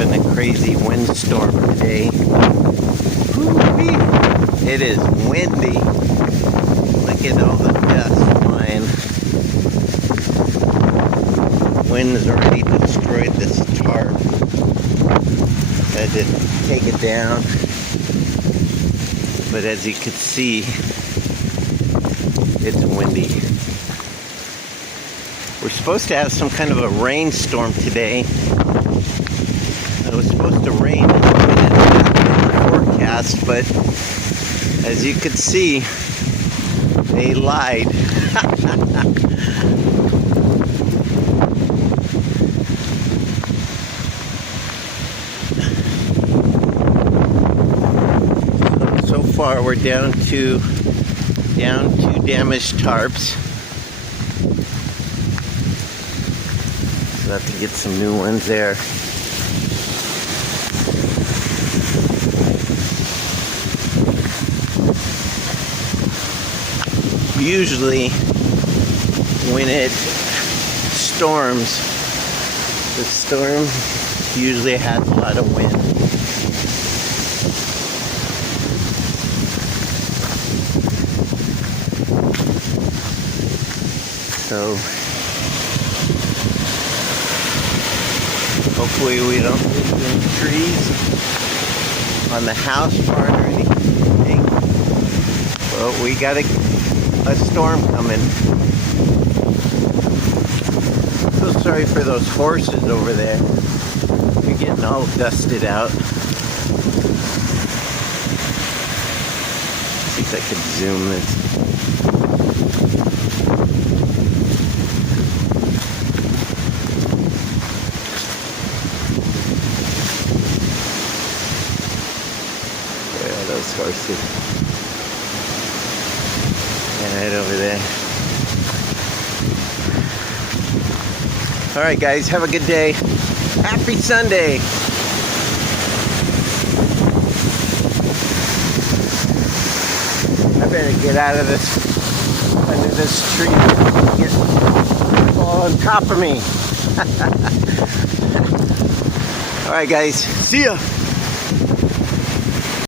having a crazy windstorm today. Woo-wee. It is windy. Look at all the dust flying. Wind has already destroyed this tarp. Had to take it down. But as you can see, it's windy. We're supposed to have some kind of a rainstorm today. It was supposed to rain in the forecast, but as you can see, they lied. So far, we're down to damaged tarps. So I have to get some new ones there. Usually, when it storms, the storm usually has a lot of wind. So hopefully we don't lose any trees on the house part or anything. But we got a storm coming. So sorry for those horses over there. They're getting all dusted out. See if I can zoom this. Those horses. Right over there. Alright guys, have a good day. Happy Sunday. I better get out of this, under this tree. Get all on top of me. Alright guys, see ya.